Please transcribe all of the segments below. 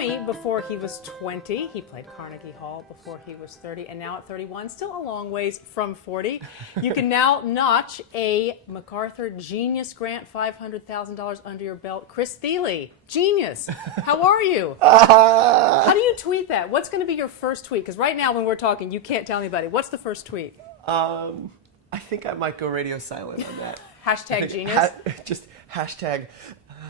Grammy before he was 20. He played Carnegie Hall before he was 30. And now at 31, still a long ways from 40. You can now notch a MacArthur Genius Grant, $500,000 under your belt. Chris Thile, genius. How are you? How do you tweet that? What's going to be your first tweet? Because right now when we're talking, you can't tell anybody. What's the first tweet? I think I might go radio silent on that. Hashtag genius? Just hashtag.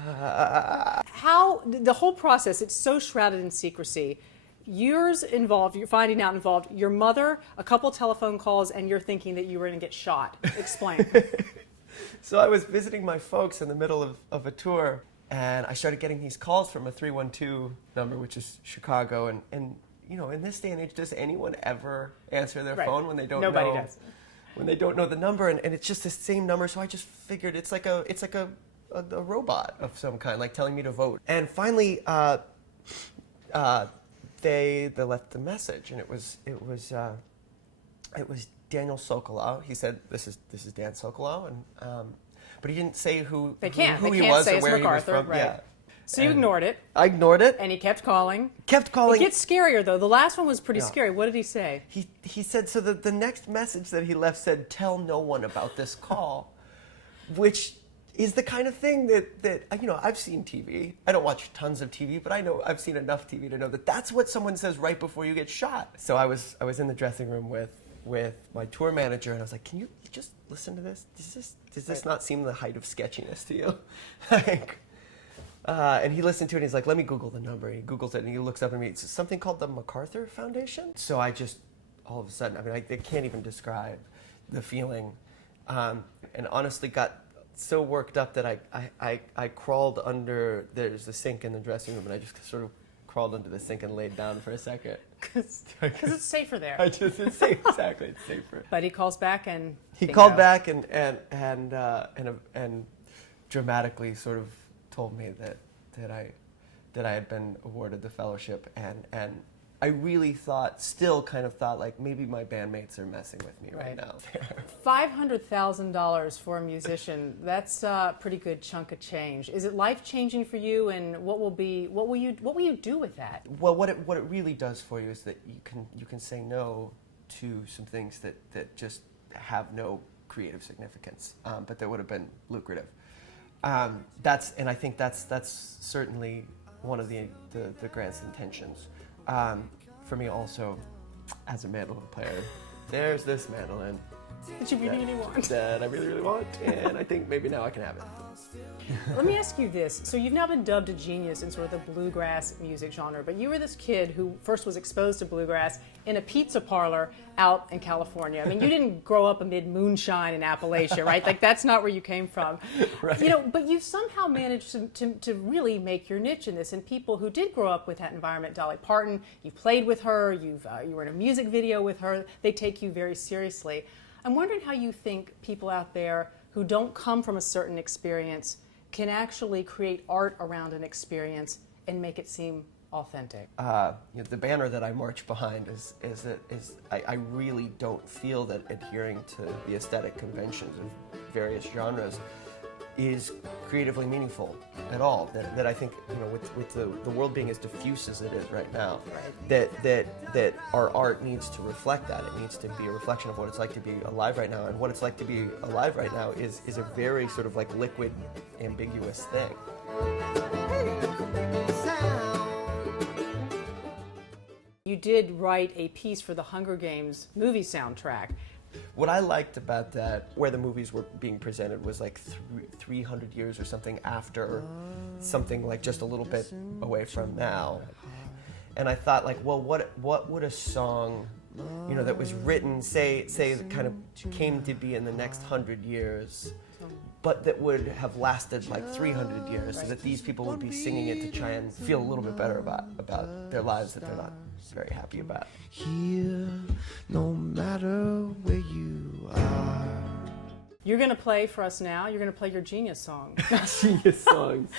How, the whole process, it's so shrouded in secrecy. Yours involved, you're finding out involved, your mother, a couple telephone calls, and you're thinking that you were going to get shot. Explain. So I was visiting my folks in the middle of a tour, and I started getting these calls from a 312 number, which is Chicago, and you know, in this day and age, does anyone ever answer their phone when they don't know? Nobody does. When they don't know the number, and it's just the same number, so I just figured it's like a robot of some kind, like telling me to vote. And finally, they left the message, and it was Daniel Sokolow. He said, "This is Dan Sokolow," and but he didn't say who They can't he was say or it's where MacArthur, he was from. right. Yeah. So you ignored it. I ignored it. And he kept calling. Kept calling. It gets scarier, though. The last one was pretty scary. What did he say? He said, so the next message that he left said, "Tell no one about this call," which is the kind of thing that you know, I've seen TV. I don't watch tons of TV, but I know I've seen enough TV to know that that's what someone says right before you get shot. So I was in the dressing room with my tour manager, and I was like, "Can you just listen to this? Does this not seem the height of sketchiness to you?" Like, and he listened to it, and he's like, "Let me Google the number." And he Googles it, and he looks up at me. It's something called the MacArthur Foundation. So I just, all of a sudden, I mean, I can't even describe the feeling, and honestly got so worked up that I crawled under, there's a sink in the dressing room, and I just sort of crawled under the sink and laid down for a second. Because it's safer there. It's safe, exactly, it's safer. But he calls back and he called back and dramatically sort of told me that I had been awarded the fellowship, and I really still kind of thought like maybe my bandmates are messing with me right now. $500,000 for a musician, that's a pretty good chunk of change. Is it life-changing for you, and what will you do with that? Well, what it really does for you is that you can say no to some things that just have no creative significance, but that would have been lucrative. And I think that's certainly one of the grant's intentions. For me also, as a mandolin player, there's this mandolin That you really want. that I really, really want, and I think maybe now I can have it. Let me ask you this. So you've now been dubbed a genius in sort of the bluegrass music genre, but you were this kid who first was exposed to bluegrass in a pizza parlor out in California. I mean, you didn't grow up amid moonshine in Appalachia, right? Like, that's not where you came from. Right. You know, but you somehow managed to really make your niche in this. And people who did grow up with that environment, Dolly Parton, you played with her, you were in a music video with her, they take you very seriously. I'm wondering how you think people out there who don't come from a certain experience can actually create art around an experience and make it seem authentic. The banner that I march behind is I really don't feel that adhering to the aesthetic conventions of various genres is creatively meaningful at all. That I think, you know, with the world being as diffuse as it is right now, that our art needs to reflect that. It needs to be a reflection of what it's like to be alive right now. And what it's like to be alive right now is a very sort of like liquid, ambiguous thing. You did write a piece for the Hunger Games movie soundtrack. What I liked about that, where the movies were being presented, was like 300 years or something after something like just a little bit away from now. And I thought, like, well, what would a song, you know, that was written, say that kind of came to be in the next 100 years, but that would have lasted like 300 years, so that these people would be singing it to try and feel a little bit better about their lives that they're not very happy about. Here, no matter where you are. You're going to play for us now. You're going to play your Genius song. Genius songs.